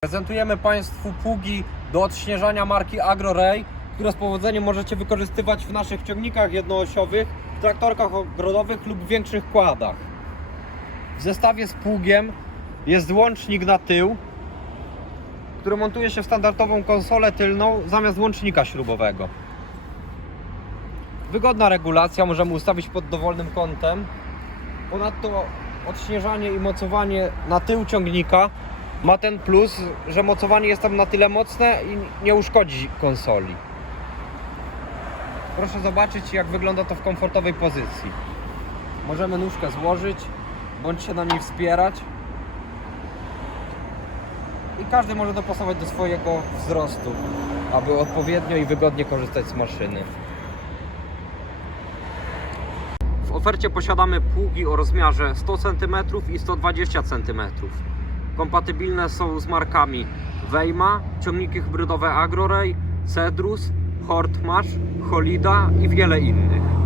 Prezentujemy Państwu pługi do odśnieżania marki AgroRay, które z powodzeniem możecie wykorzystywać w naszych ciągnikach jednoosiowych, traktorkach ogrodowych lub większych kładach. W zestawie z pługiem jest łącznik na tył, który montuje się w standardową konsolę tylną zamiast łącznika śrubowego. Wygodna regulacja, możemy ustawić pod dowolnym kątem. Ponadto odśnieżanie i mocowanie na tył ciągnika ma ten plus, że mocowanie jest tam na tyle mocne i nie uszkodzi konsoli. Proszę zobaczyć jak wygląda to w komfortowej pozycji. Możemy nóżkę złożyć, bądź się na niej wspierać. I każdy może dopasować do swojego wzrostu, aby odpowiednio i wygodnie korzystać z maszyny. W ofercie posiadamy pługi o rozmiarze 100 cm i 120 cm. Kompatybilne są z markami Wejma, ciągniki hybrydowe AgroRay, Cedrus, Hortmarsh, Holida i wiele innych.